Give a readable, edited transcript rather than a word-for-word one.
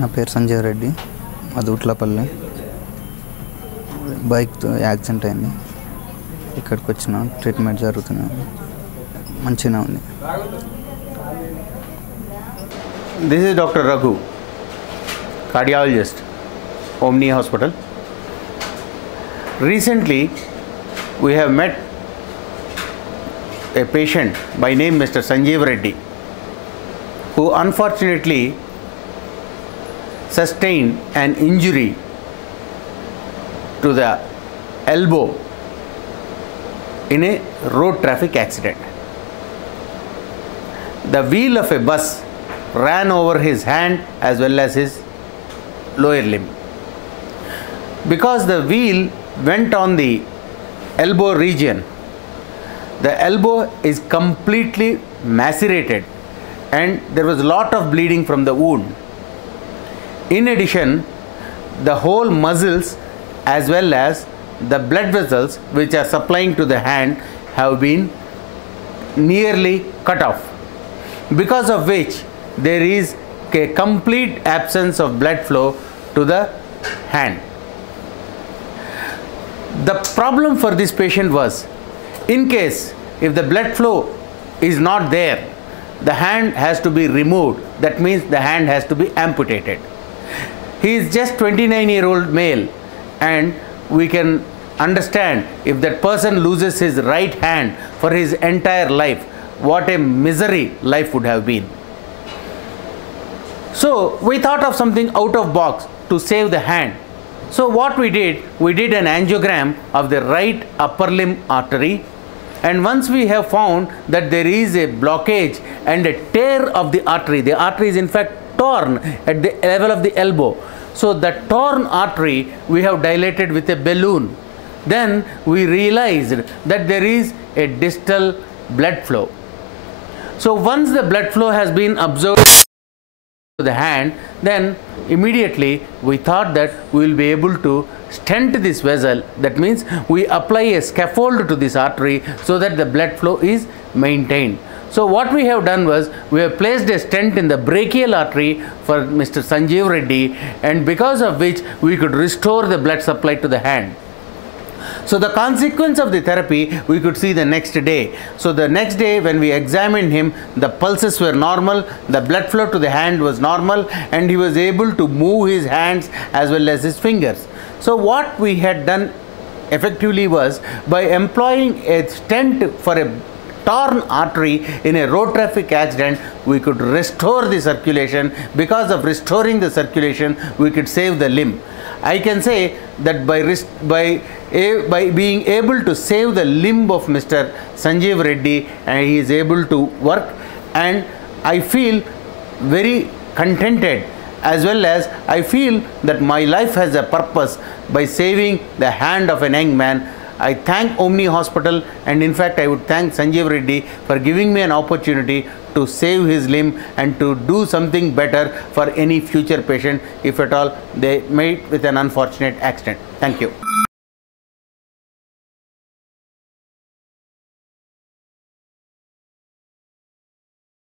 నా పేరు సంజయ్ రెడ్డి, అది ఉట్లపల్లి. బైక్తో యాక్సిడెంట్ అయింది. ఇక్కడికి వచ్చిన ట్రీట్మెంట్ జరుగుతుంది, మంచిగా ఉంది. This is Dr. Raghu, cardiologist, Omni Hospital. Recently, we have met a patient by name Mr. Sanjeev Reddy, who unfortunately sustained an injury to the elbow in a road traffic accident. The wheel of a bus ran over his hand as well as his lower limb. Because the wheel went on the elbow region, the elbow is completely macerated and there was a lot of bleeding from the wound. In addition, the whole muscles as well as the blood vessels which are supplying to the hand have been nearly cut off, because of which there is a complete absence of blood flow to the hand. The problem for this patient was, in case if the blood flow is not there, the hand has to be removed. That means the hand has to be amputated. He is just 29-year-old male, and we can understand if that person loses his right hand for his entire life, what a misery life would have been. So we thought of something out of box to save the hand. So what we did an angiogram of the right upper limb artery, and once we have found that there is a blockage and a tear of the artery is in fact torn at the level of the elbow. So that torn artery we have dilated with a balloon. Then we realized that there is a distal blood flow. So once the blood flow has been absorbed to the hand, then immediately we thought that we will be able to stent this vessel. That means we apply a scaffold to this artery so that the blood flow is maintained. So what we have done was, we have placed a stent in the brachial artery for Mr. Sanjeev Reddy, and because of which we could restore the blood supply to the hand. So the consequence of the therapy we could see the next day. So the next day when we examined him, the pulses were normal, the blood flow to the hand was normal, and he was able to move his hands as well as his fingers. So what we had done effectively was, by employing a stent for a torn artery in a road traffic accident, we could restore the circulation. Because of restoring the circulation, we could save the limb. I can say that by being able to save the limb of Mr. Sanjeev Reddy, and he is able to work, and I feel very contented, as well as I feel that my life has a purpose by saving the hand of an young man. I thank Omni Hospital, and in fact I would thank Sanjeev Reddy for giving me an opportunity to save his limb and to do something better for any future patient if at all they meet with an unfortunate accident. Thank you.